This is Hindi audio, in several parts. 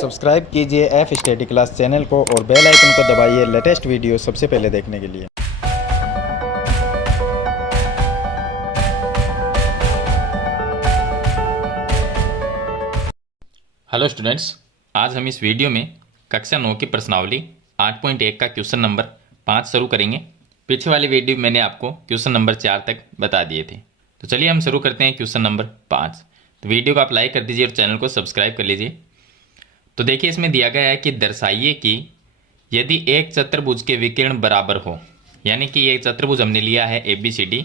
सब्सक्राइब कीजिए एफ स्टडी क्लास चैनल को और बेल आइकन को दबाइए लेटेस्ट वीडियो सबसे पहले देखने के लिए। हेलो स्टूडेंट्स, आज हम इस वीडियो में कक्षा 9 की प्रश्नावली 8.1 का क्वेश्चन नंबर 5 शुरू करेंगे। पीछे वाली वीडियो में मैंने आपको क्वेश्चन नंबर 4 तक बता दिए थे। तो चलिए हम शुरू करते हैं क्वेश्चन नंबर 5। तो वीडियो को आप लाइक कर दीजिए और चैनल को सब्सक्राइब कर लीजिए। तो देखिए, इसमें दिया गया है कि दर्शाइए कि यदि एक चतुर्भुज के विकर्ण बराबर हो, यानी कि एक चतुर्भुज हमने लिया है ABCD,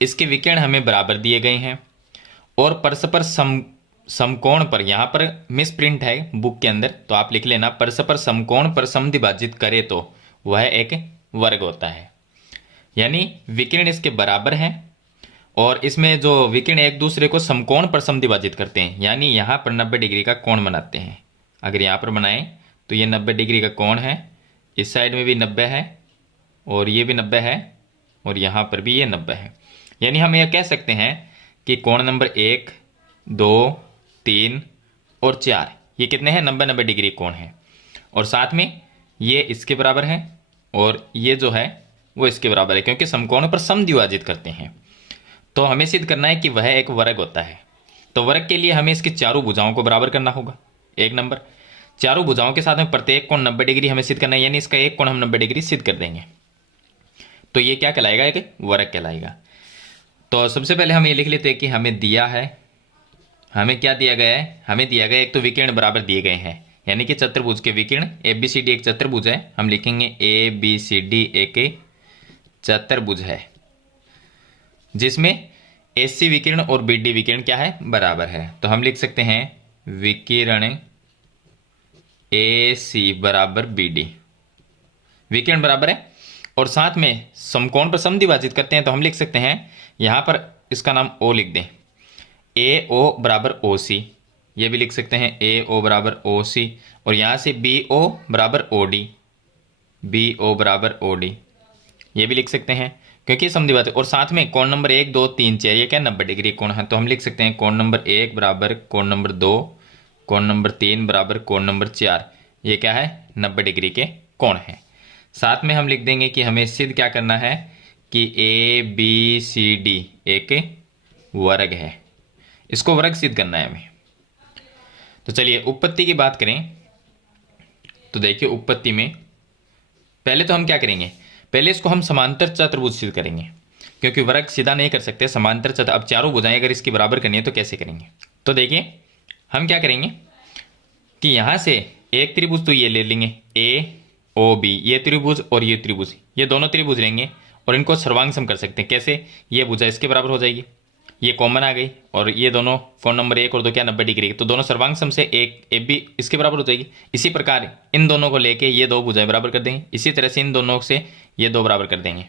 इसके विकर्ण हमें बराबर दिए गए हैं और परस्पर समकोण पर, यहाँ पर मिस प्रिंट है बुक के अंदर तो आप लिख लेना, परस्पर समकोण पर समद्विभाजित करे तो वह एक वर्ग होता है। यानी विकर्ण इसके बराबर हैं और इसमें जो विकर्ण एक दूसरे को समकोण पर समद्विभाजित करते हैं, यानी यहाँ पर 90 डिग्री का कोण बनाते हैं। अगर यहाँ पर बनाएं तो ये 90 डिग्री का कोण है, इस साइड में भी 90 है और ये भी 90 है और यहाँ पर भी ये 90 है। यानी हम यह कह सकते हैं कि कोण नंबर 1, 2, 3 और 4 ये कितने हैं, 90-90 डिग्री कोण है और साथ में ये इसके बराबर है और ये जो है वो इसके बराबर है, क्योंकि समकोण पर समद्विभाजित करते हैं। तो हमें सिद्ध करना है कि वह एक वर्ग होता है। तो वर्ग के लिए हमें इसकी चारों भुजाओं को बराबर करना होगा। एक नंबर, चारों भुजाओं के साथ में प्रत्येक कोण 90 डिग्री हमें सिद्ध करना है, यानी इसका एक कोण हम 90 डिग्री सिद्ध कर देंगे। तो ये क्या कहलाएगा, एक वर्ग कहलाएगा। तो सबसे पहले हम ये लिख लेते हैं कि हमें दिया है, हमें क्या दिया गया है, हमें दिया गया एक तो विकर्ण बराबर दिए गए हैं, यानी कि चतुर्भुज के विकर्ण ABCD एक चतुर्भुज है। हम लिखेंगे ABCD एक चतुर्भुज है जिसमें AC विकर्ण और BD विकर्ण क्या है, बराबर है। तो हम लिख सकते हैं विकिरण AC बराबर BD, विकर्ण बराबर है और साथ में समकोण पर समद्विभाजित करते हैं। तो हम लिख सकते हैं यहाँ पर इसका नाम O लिख दें, AO बराबर OC, ये भी लिख सकते हैं AO बराबर OC और यहाँ से BO बराबर OD, BO बराबर OD ये भी लिख सकते हैं क्योंकि समद्विभाजित। और साथ में कोण नंबर 1, 2, 3, 4 ये क्या 90 डिग्री कोण है। तो हम लिख सकते हैं कोण नंबर 1 बराबर कोण नंबर 2, कोण नंबर 3 बराबर कोण नंबर 4, ये क्या है 90 डिग्री के कोण है। साथ में हम लिख देंगे कि हमें सिद्ध क्या करना है कि ABCD एक वर्ग है, इसको वर्ग सिद्ध करना है हमें। तो चलिए उत्पत्ति की बात करें तो देखिए, उत्पत्ति में पहले तो हम क्या करेंगे, पहले इसको हम समांतर चतुर्भुज सिद्ध करेंगे, क्योंकि वर्ग सीधा नहीं कर सकते, समांतर चतुर्भुज। अब चारों भुजाएं अगर इसकी बराबर करनी है तो कैसे करेंगे। तो देखिए हम क्या करेंगे कि यहाँ से एक त्रिभुज तो ये ले लेंगे AOB, ये त्रिभुज और ये त्रिभुज, ये दोनों त्रिभुज लेंगे और इनको सर्वांग सम कर सकते हैं। कैसे, ये भुजा इसके बराबर हो जाएगी, ये कॉमन आ गई और ये दोनों कोण नंबर 1 और 2 क्या 90 डिग्री, तो दोनों सर्वांग सम से एक AB इसके बराबर हो जाएगी। इसी प्रकार इन दोनों को लेके ये दो भुजाएं बराबर कर देंगे, इसी तरह से इन दोनों से ये दो बराबर कर देंगे।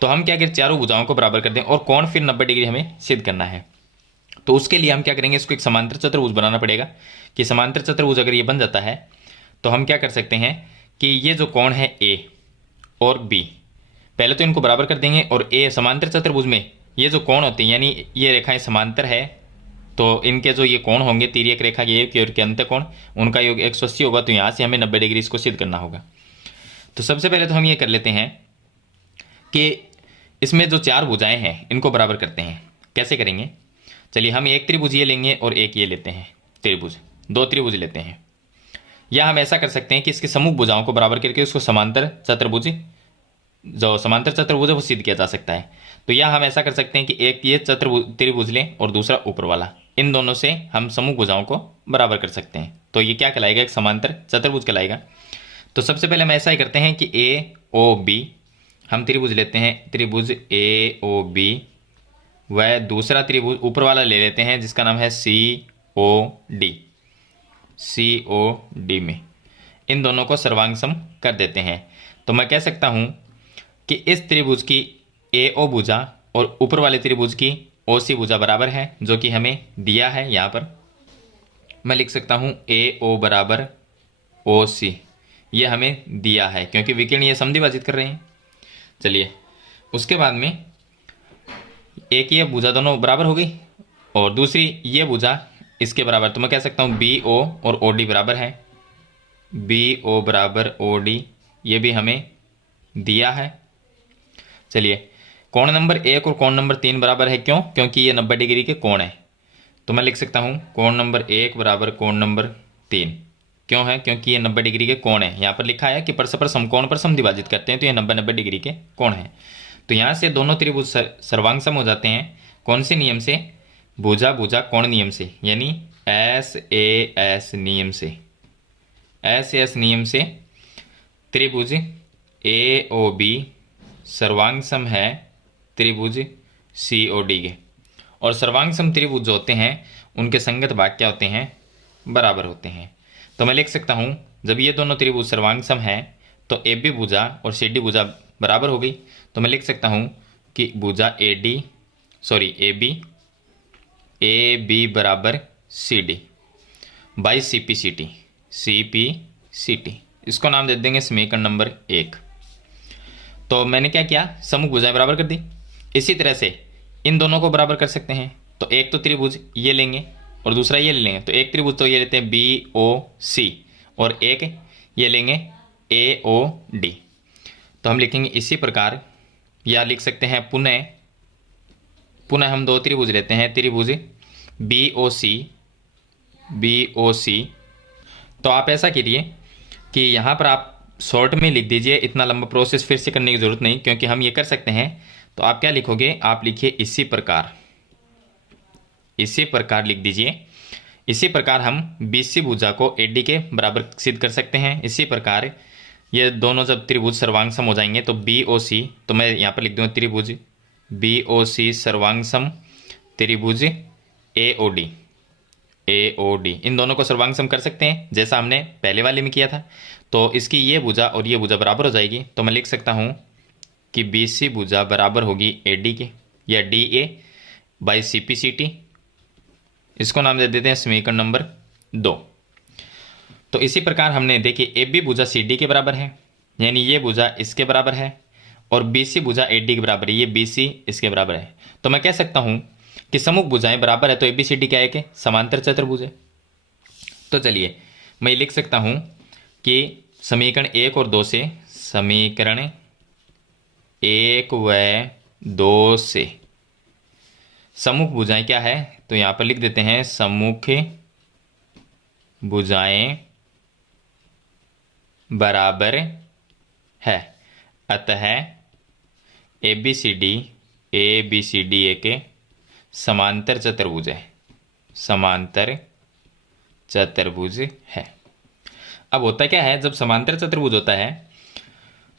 तो हम क्या करें, चारों भुजाओं को बराबर कर दें और कोण फिर 90 डिग्री हमें सिद्ध करना है। तो उसके लिए हम क्या करेंगे, इसको एक समांतर चतुर्भुज बनाना पड़ेगा। कि समांतर चतुर्भुज अगर ये बन जाता है तो हम क्या कर सकते हैं कि ये जो कोण है A और B, पहले तो इनको बराबर कर देंगे और A समांतर चतुर्भुज में ये जो कोण होते हैं, यानी ये रेखाएं समांतर है तो इनके जो ये कोण होंगे, तिर्यक रेखा के एक और के अंत कोण, उनका योग 180 होगा। तो यहाँ से हमें 90 डिग्री इसको सिद्ध करना होगा। तो सबसे पहले तो हम ये कर लेते हैं कि इसमें जो चार भुजाएं हैं इनको बराबर करते हैं। कैसे करेंगे, चलिए हम एक त्रिभुज ये लेंगे और एक ये लेते हैं त्रिभुज, दो त्रिभुज लेते हैं। या हम ऐसा कर सकते हैं कि इसकी सम्मुख भुजाओं को बराबर करके उसको समांतर चतुर्भुज, जो समांतर चतुर्भुज है वो सिद्ध किया जा सकता है। तो या हम ऐसा कर सकते हैं कि एक ये त्रिभुज लें और दूसरा ऊपर वाला, इन दोनों से हम सम्मुख भुजाओं को बराबर कर सकते हैं। तो ये क्या कहलाएगा, एक समांतर चतुर्भुज कहलाएगा। तो सबसे पहले हम ऐसा ही करते हैं कि AOB हम त्रिभुज लेते हैं, त्रिभुज AOB, वह दूसरा त्रिभुज ऊपर वाला ले लेते हैं जिसका नाम है COD, COD में इन दोनों को सर्वांग सम कर देते हैं। तो मैं कह सकता हूं कि इस त्रिभुज की AO भुजा और ऊपर वाले त्रिभुज की OC भुजा बराबर है, जो कि हमें दिया है। यहाँ पर मैं लिख सकता हूं AO बराबर OC, ये हमें दिया है क्योंकि विकर्ण ये समद्विभाजित कर रहे हैं। चलिए उसके बाद में एक ये भुजा दोनों बराबर हो गई और दूसरी ये भुजा इसके बराबर, तो मैं कह सकता हूँ बी ओ और ओ डी बराबर है, बी ओ बराबर ओ डी, ये भी हमें दिया है। चलिए, कोण नंबर 1 और कोण नंबर 3 बराबर है, क्यों? क्योंकि ये 90 डिग्री के कोण है। तो मैं लिख सकता हूँ कोण नंबर 1 बराबर कोण नंबर 3, क्यों है? क्योंकि ये 90 डिग्री के कोण है। यहाँ पर लिखा है कि परस्पर समकोण पर समद्विभाजित करते हैं, तो ये 90 डिग्री के कोण है। तो यहाँ से दोनों त्रिभुज सर्वांग सम हो जाते हैं। कौन से नियम से? भुजा भुजा कोण नियम से, यानी एस नियम से। एस नियम से त्रिभुज ए ओ बी सर्वांग सम है त्रिभुज सी ओ डी के। और सर्वांग सम त्रिभुज जो होते हैं उनके संगत भाग क्या होते हैं? बराबर होते हैं। तो मैं लिख सकता हूँ जब ये दोनों त्रिभुज सर्वांग सम है तो ए बी भुजा और सी डी भुजा बराबर हो गई। तो मैं लिख सकता हूँ कि भुजा ए बी बराबर C D by C P C T. इसको नाम दे देंगे समीकरण नंबर 1। तो मैंने क्या किया? समूह भुजाएं बराबर कर दी। इसी तरह से इन दोनों को बराबर कर सकते हैं। तो एक तो त्रिभुज ये लेंगे और दूसरा ये ले लेंगे। तो एक त्रिभुज तो ये लेते हैं बी ओ सी और एक ये लेंगे ए ओ डी। तो हम लिखेंगे इसी प्रकार, या लिख सकते हैं पुनः हम दो त्रिभुज लेते हैं, त्रिभुज बी ओ सी। तो आप ऐसा कीजिए कि यहाँ पर आप शॉर्ट में लिख दीजिए, इतना लंबा प्रोसेस फिर से करने की ज़रूरत नहीं, क्योंकि हम ये कर सकते हैं। तो आप क्या लिखोगे? आप लिखिए इसी प्रकार लिख दीजिए। इसी प्रकार हम BC भुजा को AD के बराबर सिद्ध कर सकते हैं। इसी प्रकार ये दोनों जब त्रिभुज सर्वांग सम हो जाएंगे तो BOC, तो मैं यहाँ पर लिख दूँगा त्रिभुज BOC सर्वांग सम त्रिभुज AOD, इन दोनों को सर्वांग सम कर सकते हैं जैसा हमने पहले वाले में किया था। तो इसकी ये भुजा और ये भुजा बराबर हो जाएगी। तो मैं लिख सकता हूँ कि BC भुजा बराबर होगी AD के, या DA बाई CPCT। इसको नाम दे देते हैं समीकरण नंबर 2। तो इसी प्रकार हमने देखिए AB भुजा CD के बराबर है, यानी ये भुजा इसके बराबर है, और BC भुजा AD के बराबर है, ये BC इसके बराबर है। तो मैं कह सकता हूँ कि समूह भुजाएं बराबर है, तो ABCD क्या है कि समांतर चतुर्भुज है। तो चलिए मैं लिख सकता हूँ कि समीकरण 1 और 2 से, समीकरण 1 व 2 से सम्मुख भुजाएं क्या है? तो यहाँ पर लिख देते हैं सम्मुख भुजाएं बराबर है। अतः ABCD एक समांतर चतुर्भुज है, समांतर चतुर्भुज है। अब होता क्या है जब समांतर चतुर्भुज होता है?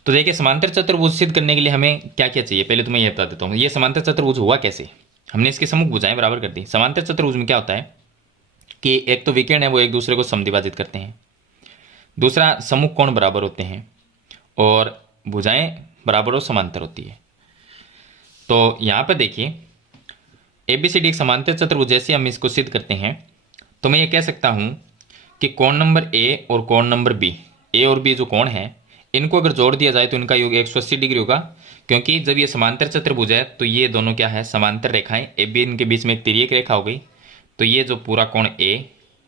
तो देखिए समांतर चतुर्भुज सिद्ध करने के लिए हमें क्या क्या चाहिए, पहले तो मैं ये बता देता हूँ। ये समांतर चतुर्भुज हुआ कैसे? हमने इसके सम्मुख भुजाएं बराबर कर दी। समांतर चतुर्भुज में क्या होता है कि एक तो विकर्ण है वो एक दूसरे को समद्विभाजित करते हैं, दूसरा सम्मुख कोण बराबर होते हैं, और भुजाएं बराबर और समांतर होती है। तो यहाँ पर देखिए ABCD एक समांतर चतुर्भुज, जैसे हम इसको सिद्ध करते हैं तो मैं ये कह सकता हूँ कि कोण नंबर A और कोण नंबर B, A और B जो कोण है, इनको अगर जोड़ दिया जाए तो इनका योग 180 डिग्री होगा। क्योंकि जब ये समांतर चतुर्भुज है तो ये दोनों क्या है? समांतर रेखाएं। AB इनके बीच में एक तिर्यक रेखा हो गई। तो ये जो पूरा कोण A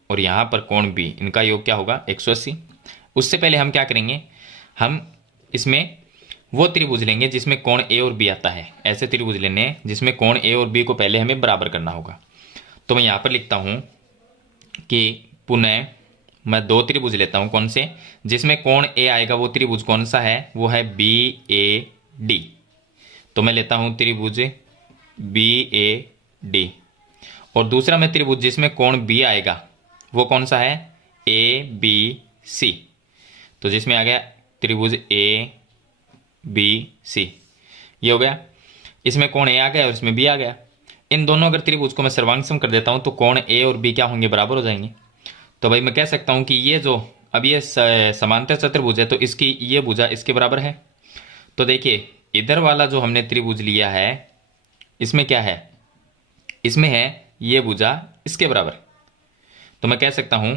और यहाँ पर कोण B, इनका योग क्या होगा? 180। उससे पहले हम क्या करेंगे? हम इसमें वो त्रिभुज लेंगे जिसमें कोण A और B आता है। ऐसे त्रिभुज लेने हैं जिसमें कोण A और B को पहले हमें बराबर करना होगा। तो मैं यहाँ पर लिखता हूँ कि पुनः मैं दो त्रिभुज लेता हूँ। कौन से? जिसमें कोण A आएगा वो त्रिभुज कौन सा है? वो है BAD। तो मैं लेता हूँ त्रिभुज BAD, और दूसरा मैं त्रिभुज जिसमें कोण B आएगा वो कौन सा है? ABC। तो जिसमें आ गया त्रिभुज ABC, ये हो गया। इसमें कोण A आ गया और इसमें B आ गया। इन दोनों अगर त्रिभुज को मैं सर्वांग सम कर देता हूँ तो कोण A और B क्या होंगे? बराबर हो जाएंगे। तो भाई मैं कह सकता हूँ कि ये जो अब ये समांतर चतुर्भुज है तो इसकी ये भुजा इसके बराबर है। तो देखिए इधर वाला जो हमने त्रिभुज लिया है इसमें क्या है? इसमें है ये भुजा इसके बराबर। तो मैं कह सकता हूँ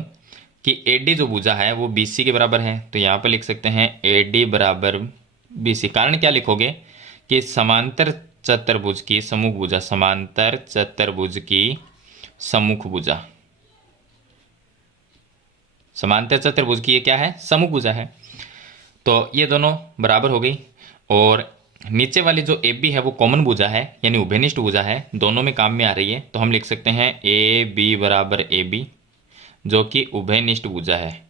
कि AD जो भुजा है वो BC के बराबर है। तो यहाँ पर लिख सकते हैं AD बराबर BC। कारण क्या लिखोगे कि समांतर चतुर्भुज की सम्मुख भुजा, समांतर चतुर्भुज की सम्मुख भुजा, समांतर चतुर्भुज की ये क्या है, समभुजा है। तो ये दोनों बराबर हो गई। और नीचे वाली जो ए बी है वो कॉमन भुजा है, यानी उभयनिष्ठ भुजा है, दोनों में काम में आ रही है। तो हम लिख सकते हैं ए बी बराबर ए बी, जो कि उभयनिष्ठ भुजा है,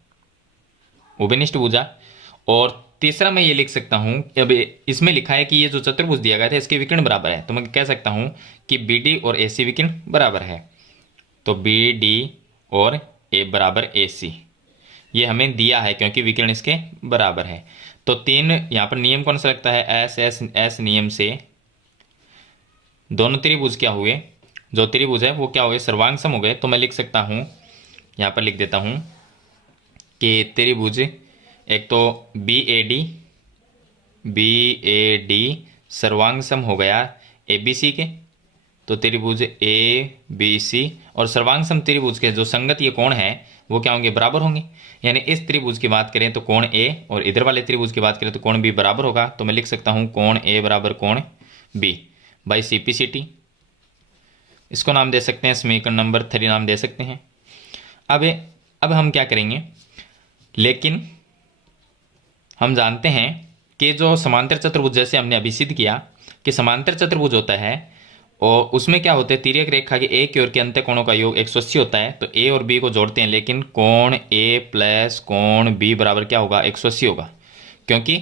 उभयनिष्ठ भुजा। और तीसरा मैं ये लिख सकता हूँ, अब इसमें लिखा है कि ये जो चतुर्भुज दिया गया था इसके विकर्ण बराबर है, तो मैं कह सकता हूँ कि बी डी और ए सी विकर्ण बराबर है। तो बी डी और ए बराबर ए सी, ये हमें दिया है क्योंकि विकर्ण इसके बराबर है। तो तीन यहाँ पर नियम कौन सा लगता है, एस एस एस नियम से दोनों त्रिभुज क्या हुए, जो त्रिभुज है वो क्या हुए, सर्वांग सम हो गए। तो मैं लिख सकता हूँ, यहाँ पर लिख देता हूँ कि त्रिभुज एक तो बी ए डी सर्वांग सम हो गया ए बी सी के, तो त्रिभुज ए बी सी और सर्वांग सम त्रिभुज के जो संगत ये कोण है वो क्या होंगे, बराबर होंगे। यानी इस त्रिभुज की बात करें तो कोण ए और इधर वाले त्रिभुज की बात करें तो कोण बी बराबर होगा। तो मैं लिख सकता हूँ कोण ए बराबर कोण B by C P C T. इसको नाम दे सकते हैं समीकरण नंबर 3 नाम दे सकते हैं। अब हम क्या करेंगे, लेकिन हम जानते हैं कि जो समांतर चतुर्भुज, जैसे हमने अभी सिद्ध किया कि समांतर चतुर्भुज होता है और उसमें क्या होता है, तिर्यक रेखा के एक और के अंत्य कोणों का योग 180 होता है। तो ए और बी को जोड़ते हैं, लेकिन कोण ए प्लस कोण बी बराबर क्या होगा, 180 होगा, क्योंकि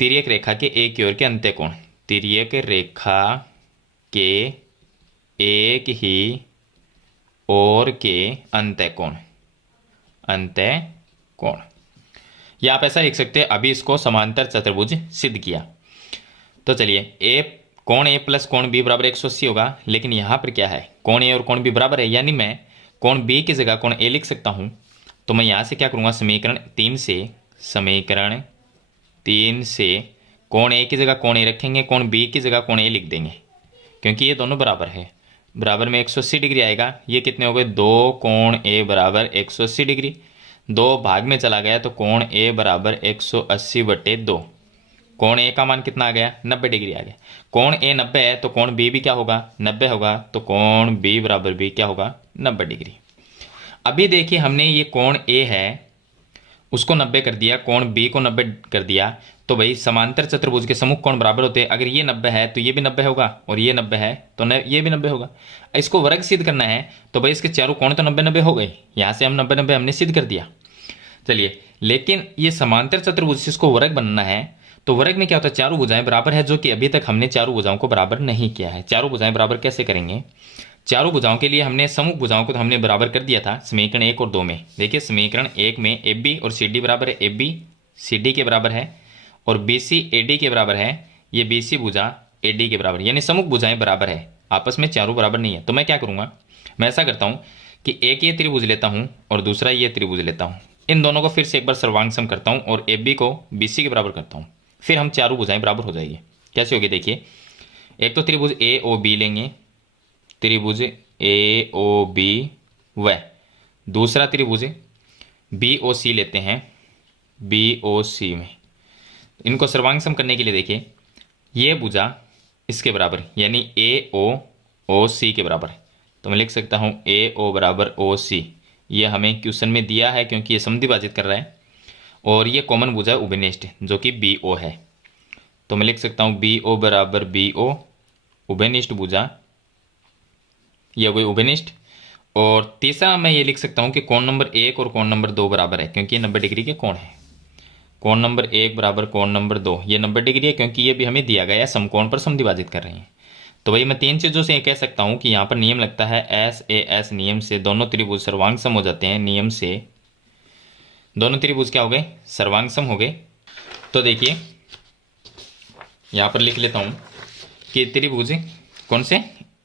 तिर्यक रेखा के एक और के अंत्य कोण, तिर्यक रेखा के एक ही और के अंत्य कोण, अंत्य कोण, या आप ऐसा लिख सकते हैं। अभी इसको समांतर चतुर्भुज सिद्ध किया। तो चलिए ए कोण ए प्लस कोण बी बराबर 180 होगा, लेकिन यहाँ पर क्या है, कोण ए और कोण बी बराबर है, यानी मैं कोण बी की जगह कोण ए लिख सकता हूँ। तो मैं यहाँ से क्या करूँगा, समीकरण 3 से कोण ए की जगह कोण ए रखेंगे, कोण बी की जगह कोण ए लिख देंगे, क्योंकि ये दोनों बराबर है। बराबर में 180 डिग्री आएगा, ये कितने हो गए, 2 कोण ए बराबर 180 डिग्री, 2 भाग में चला गया तो कोण ए बराबर 180/2। कोण ए का मान कितना आ गया, 90 डिग्री आ गया। कोण ए 90 है तो कोण बी भी क्या होगा, 90 होगा। तो कोण बी बराबर भी क्या होगा, 90 डिग्री। अभी देखिए हमने ये कोण ए है उसको 90 कर दिया, कोण बी को 90 कर दिया। तो भाई समांतर चतुर्भुज के सम्मुख कोण बराबर होते हैं। अगर ये 90 है तो ये भी 90 होगा, और ये 90 है तो ये भी 90 होगा। इसको वर्ग सिद्ध करना है तो भाई इसके चारों कोण तो 90-90 हो गए। यहाँ से हम 90-90 हमने सिद्ध कर दिया। चलिए, लेकिन ये समांतर चतुर्भुज से इसको वर्ग बनना है तो वर्ग में क्या होता है, चारों भुजाएं बराबर है, जो कि अभी तक हमने चारों भुजाओं को बराबर नहीं किया है। चारों भुजाएं बराबर कैसे करेंगे, चारों भुजाओं के लिए हमने सम्मुख भुजाओं को तो हमने बराबर कर दिया था समीकरण 1 और 2 में। देखिए समीकरण 1 में ए बी और सी डी बराबर है, ए बी सी डी के बराबर है, और बी सी ए डी के बराबर है। ये बी सी भुजा ए डी के बराबर, यानी सम्मुख भुजाएं बराबर है, आपस में चारों बराबर नहीं है। तो मैं क्या करूँगा, मैं ऐसा करता हूँ कि एक ये त्रिभुज लेता हूँ और दूसरा ये त्रिभुज लेता हूँ। इन दोनों को फिर से एक बार सर्वांग सम करता हूँ और ए बी को बी सी के बराबर करता हूँ। फिर हम चारों भुजाएं बराबर हो जाएगी। कैसे होगी, देखिए एक तो त्रिभुज ए ओ बी लेंगे, त्रिभुज ए ओ बी, व दूसरा त्रिभुज बी ओ सी लेते हैं, बी ओ सी में इनको सर्वांग सम करने के लिए देखिए ये भुजा इसके बराबर यानी ए ओ सी के बराबर है। तो मैं लिख सकता हूँ ए ओ बराबर ओ सी। ये हमें क्वेश्चन में दिया है क्योंकि ये समद्विभाजित कर रहा है, और ये कॉमन भुजा उभयनिष्ठ जो कि बी ओ है। तो मैं लिख सकता हूँ बी ओ बराबर बी ओ, उभयनिष्ठ भुजा, यह कोई उभयनिष्ठ। और तीसरा मैं ये लिख सकता हूँ कि कोण नंबर 1 और कोण नंबर 2 बराबर है, क्योंकि ये 90 डिग्री के कोण है। कोण नंबर 1 बराबर कोण नंबर 2, ये 90 डिग्री है क्योंकि ये भी हमें दिया गया है, समकोण पर समद्विभाजित कर रहे हैं। तो भाई मैं 3 चीज़ों से ये कह सकता हूँ कि यहाँ पर नियम लगता है एस ए एस नियम से दोनों त्रिभुज सर्वांग सम हो जाते हैं। नियम से दोनों त्रिभुज क्या हो गए, सर्वांग सम हो गए। तो देखिए यहाँ पर लिख लेता हूँ कि त्रिभुज कौन से,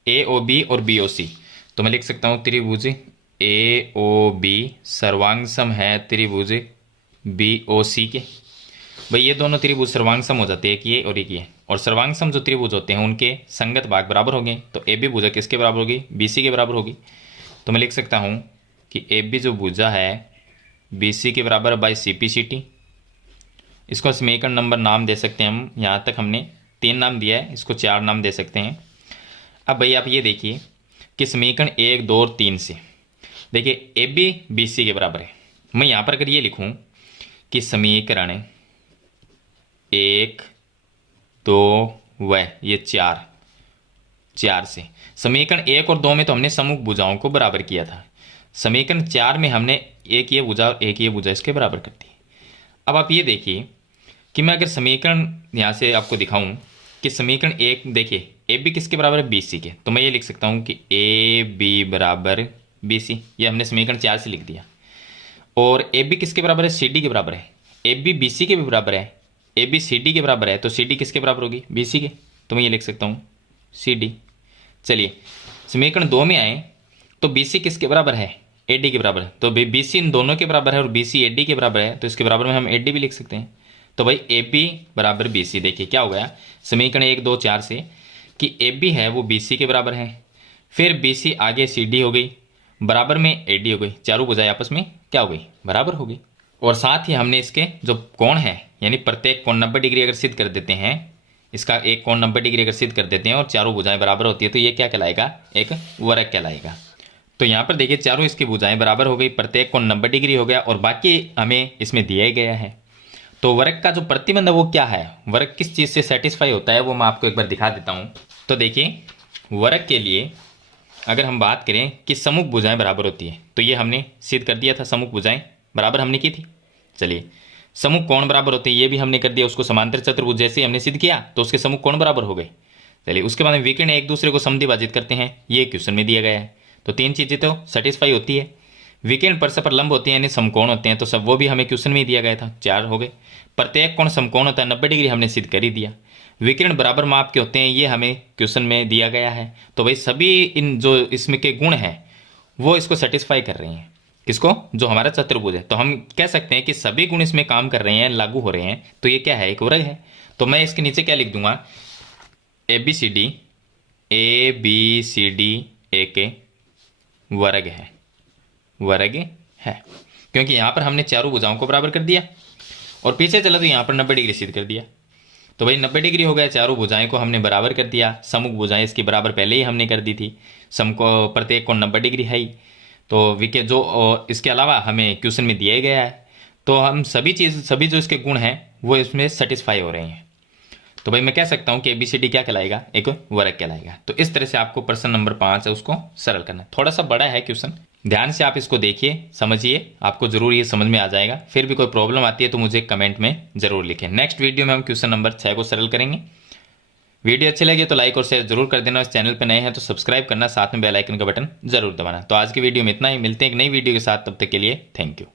ए ओ बी और बी ओ सी। तो मैं लिख सकता हूँ त्रिभुज ए ओ बी सर्वांग सम है त्रिभुज बी ओ सी के। भाई ये दोनों त्रिभुज सर्वांग सम हो जाते हैं, एक ये और एक ये, और सर्वांग सम जो त्रिभुज होते हैं उनके संगत भाग बराबर हो गए। तो ए बी भुजा किसके बराबर होगी, बी सी के बराबर होगी। तो मैं लिख सकता हूँ कि ए बी जो भुजा है बी सी के बराबर by C P C T. इसको समीकरण नंबर नाम दे सकते हैं हम, यहाँ तक हमने 3 नाम दिया है, इसको 4 नाम दे सकते हैं। अब भाई आप ये देखिए कि समीकरण 1 2 और 3 से देखिए ए बी बी सी के बराबर है, मैं यहाँ पर अगर ये लिखूँ कि समीकरण 1 2 व ये 4 से समीकरण 1 और 2 में तो हमने सम्मुख भुजाओं को बराबर किया था, समीकरण 4 में हमने एक ये भुजा और एक ये भुजा इसके बराबर कर दी। अब आप ये देखिए कि मैं अगर समीकरण यहाँ से आपको दिखाऊं कि समीकरण 1 देखिए ए बी किसके बराबर है, बी सी के, तो मैं ये लिख सकता हूँ कि ए बी बराबर बी सी, ये हमने समीकरण 4 से लिख दिया। और ए बी किसके बराबर है, सी डी के बराबर है, ए बी बी सी के भी बराबर है, ए बी सी डी के बराबर है, तो सी डी किसके बराबर होगी, बी सी के, तो मैं ये लिख सकता हूँ सी डी। चलिए समीकरण 2 में आए तो बी सी किसके बराबर है, ए डी के बराबर है, तो बी सी इन दोनों के बराबर है और बी सी ए डी के बराबर है, तो इसके बराबर में हम ए डी भी लिख सकते हैं। तो भाई ए बी बराबर बी सी, देखिए क्या हो गया समीकरण 1 2 4 से कि ए बी है वो बी सी के बराबर है, फिर बी सी आगे सी डी हो गई, बराबर में ए डी हो गई, चारों भुजाएं आपस में क्या हो गई, बराबर हो गई। और साथ ही हमने इसके जो कोण है यानी प्रत्येक कोण 90 डिग्री अगर सिद्ध कर देते हैं, इसका एक कोण 90 डिग्री अगर सिद्ध कर देते हैं और चारों भुजाएं बराबर होती है तो ये क्या कहलाएगा, एक वर्ग कहलाएगा। तो यहाँ पर देखिए चारों इसकी भुजाएं बराबर हो गई, प्रत्येक कोण 90 डिग्री हो गया और बाकी हमें इसमें दिया गया है। तो वर्ग का जो प्रतिबंध है वो क्या है, वर्ग किस चीज़ से सेटिस्फाई होता है वो मैं आपको एक बार दिखा देता हूँ। तो देखिए वर्ग के लिए अगर हम बात करें कि सम्मुख भुजाएं बराबर होती है तो ये हमने सिद्ध कर दिया था, सम्मुख भुजाएं बराबर हमने की थी। चलिए सम्मुख कोण बराबर होते हैं ये भी हमने कर दिया, उसको समांतर चतुर्भुज जैसे ही हमने सिद्ध किया तो उसके सम्मुख कोण बराबर हो गए। चलिए उसके बाद में विकर्ण एक दूसरे को समद्विभाजित करते हैं, ये क्वेश्चन में दिया गया है, तो 3 चीज़ें तो सेटिस्फाई होती है। विकर्ण परस्पर लंब होते हैं यानी समकोण होते हैं, तो सब वो भी हमें क्वेश्चन में ही दिया गया था, 4 हो गए। प्रत्येक कोण समकोण होता है 90 डिग्री हमने सिद्ध कर ही दिया। विकर्ण बराबर माप के होते हैं ये हमें क्वेश्चन में दिया गया है। तो भाई सभी इन जो इसमें के गुण हैं वो इसको सेटिस्फाई कर रहे हैं, किसको, जो हमारा चतुर्भुज है। तो हम कह सकते हैं कि सभी गुण इसमें काम कर रहे हैं, लागू हो रहे हैं, तो ये क्या है, एक वर्ग है। तो मैं इसके नीचे क्या लिख दूंगा, ए बी सी डी एक वर्ग है, वर्ग है, क्योंकि यहाँ पर हमने चारों भुजाओं को बराबर कर दिया और पीछे चला तो यहाँ पर 90 डिग्री सिद्ध कर दिया। तो भाई 90 डिग्री हो गया, चारों भुजाएं को हमने बराबर कर दिया, सम्मुख भुजाएं इसकी बराबर पहले ही हमने कर दी थी, सम को प्रत्येक को 90 डिग्री है ही। तो विके जो इसके अलावा हमें क्वेश्चन में दिया गया है, तो हम सभी जो इसके गुण हैं वो इसमें सेटिस्फाई हो रहे हैं। तो भाई मैं कह सकता हूँ कि ABCD क्या कहलाएगा, एक वर्ग कहलाएगा। तो इस तरह से आपको प्रश्न नंबर 5 है उसको सरल करना है, थोड़ा सा बड़ा है क्वेश्चन, ध्यान से आप इसको देखिए समझिए, आपको जरूर ये समझ में आ जाएगा। फिर भी कोई प्रॉब्लम आती है तो मुझे कमेंट में जरूर लिखें। नेक्स्ट वीडियो में हम क्वेश्चन नंबर 6 को सरल करेंगे। वीडियो अच्छी लगी तो लाइक और शेयर जरूर कर देना, इस चैनल पर नए हैं तो सब्सक्राइब करना, साथ में बेल आइकन का बटन जरूर दबाना। तो आज की वीडियो में इतना ही, मिलते हैं एक नई वीडियो के साथ, तब तक के लिए थैंक यू।